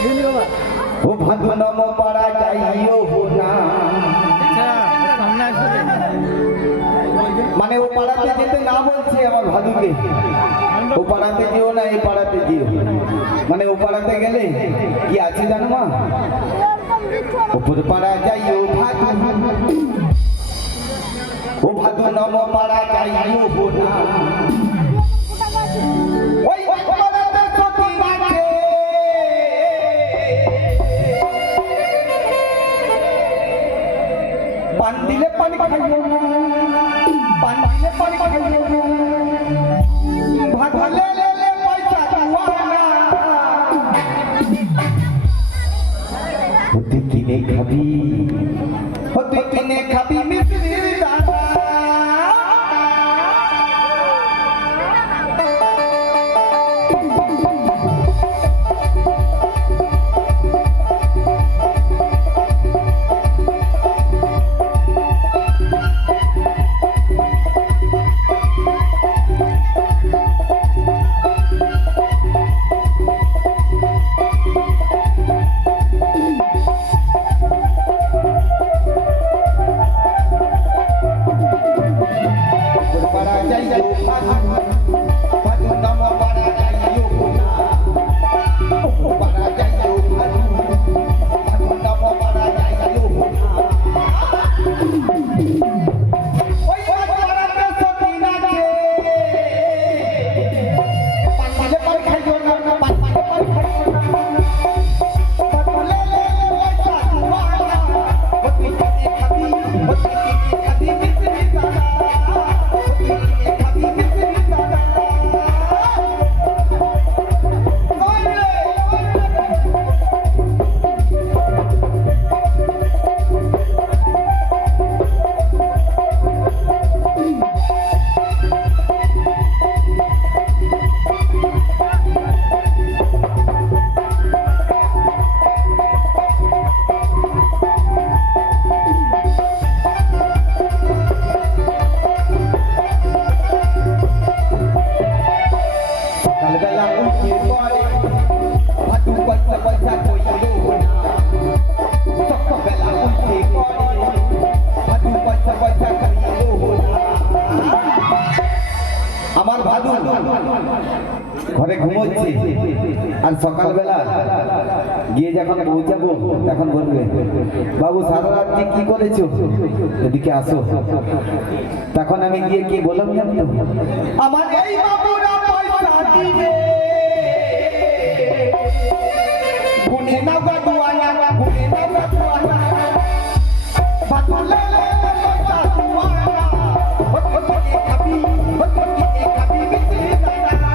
ও ভাদু নম পাড়া যাইও না, মানে ও পাড়াতে যেতে না বলছে আমার ভাদুকে, ও পাড়াতে যেও না এই পাড়াতে যেও, মানে ও পাড়াতে গেলে কি আছে জানো মা, উপর পাড়া যাইও ভাদু, ও ভাদু নম পাড়া যাইও না, ওই পাড়াতে সতী আছে, পান দিলে পানি খাইও না, পান দিলে পানি খাইও না, ভাগলে পয়সা দুয়ানা, তুই কিনে খাবি, তুই কিনে খাবি মিষ্টির দানা, আমার ভাদু ঘরে ঘুমোচ্ছে, আর সকালবেলা গিয়ে যখন পৌঁছাবো তখন বলবে, বাবু সারা রাত্রি কি করেছো, এদিকে আসো। তখন আমি গিয়ে কি বললাম জানো, আমার এই বাবুরা পয়সা দিবে, গুনে নাও গা দুয়ানা, গুনে নাও গা দুয়ানা, বাতুলে পয়সা দুয়ানা, ওকে খাবি, ওকে খাবি মিষ্টি দানা,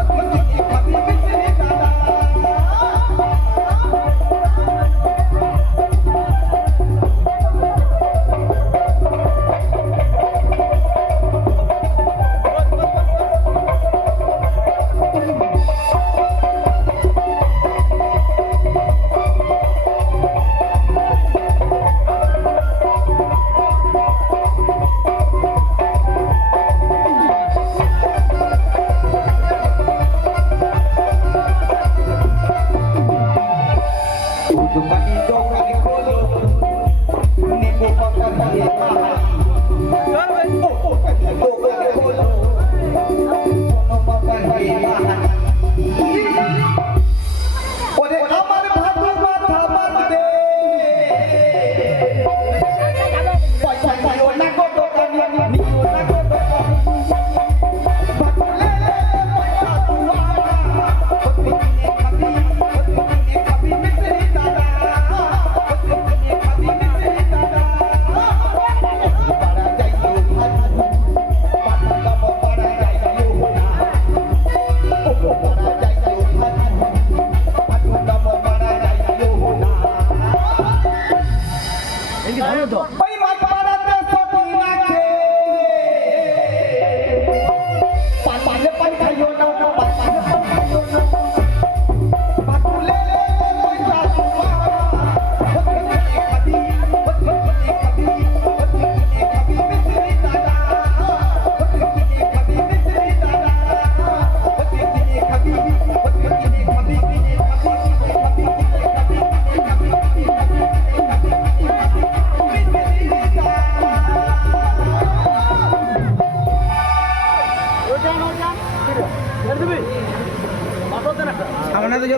ওকে খাবি মিষ্টি দানা। দোকানি দোকানি খোলো, নেবো পাতা দিয়ে বাহারি, দোকানি দোকানি খোলো, কোনো পাতা দিয়ে বাহারি, ওরে আমার ভাদু মাথা বাঁধবে, পয়সা দিও না গো দোকানি, নিও না গো দোকানি, বাতুলে পয়সা দুয়ানা, ওকে কিনে খাবি, ওকে কিনে খাবি মিষ্টি দানা।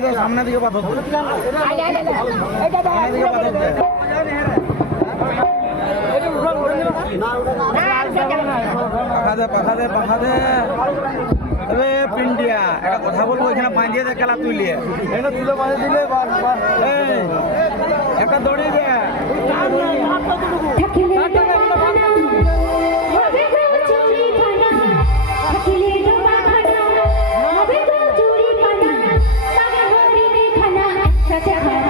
তো সামনের দিকে পাথর দে। সামনের দিকে পাথর দে। পাখা দে এবে পিন্ডিয়া একটা কথা বলবো এখানে বাঁধিয়ে দে খেলা তুলিয়ে এখানে তুলে বাঁধে দিলে একটা দড়ি দে খানা